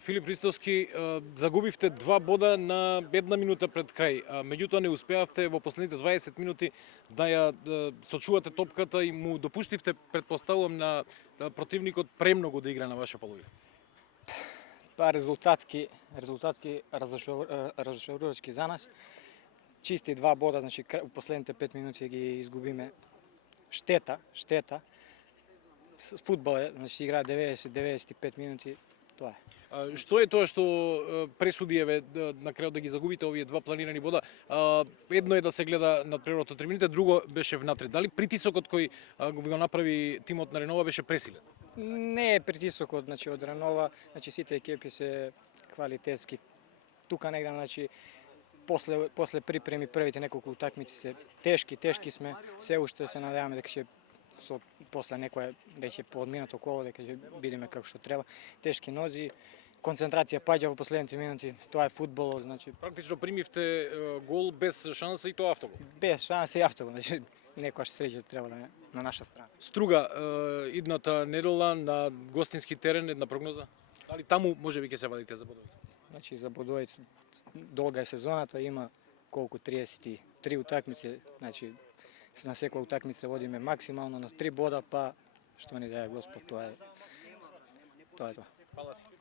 Филип Ристовски, загубивте 2 бода на 1 минута пред крај, меѓутоа не успеавте во последните 20 минути да ја сочувате топката и му допуштивте, претпоставувам, на противникот премногу да игра на ваша половина. Па резултатски разочарувачки за нас. Чисти 2 бода, значи у последните 5 минути ги изгубиме. Штета. Фудбал е, значи играе 90-95 минути, тоа е. Што е тоа што пресуди на крајот да ги загубите овие 2 планирани бода? Едно е да се гледа надпреварот од трибуните, друго беше внатре. Дали притисокот кој го направи тимот на Ренова беше пресилен? Не е притисокот, значи од Ренова, значи сите екипи се квалитетски. Тука негде, значи после припреми првите неколку утакмици се тешки сме, се уште се надеваме дека ќе после некое веќе поодминато коло, дека ќе бидеме како што треба. Тешки нози, концентрација паѓа во последните минути, тоа е фудбалот, значи Практично примивте гол без шанса и тоа автогол. без шанса и автогол, значи некојаш среќа треба да е на наша страна. Струга, идната недела на гостински терен, една прогноза? Дали таму можеби ќе се вадите за бодови? Значи за бодовите долга е сезоната, има колку 33 утакмици, значи на секоја утакмица водиме максимално на 3 бода, па што ни даде Господ, тоа е тоа. Фала ти.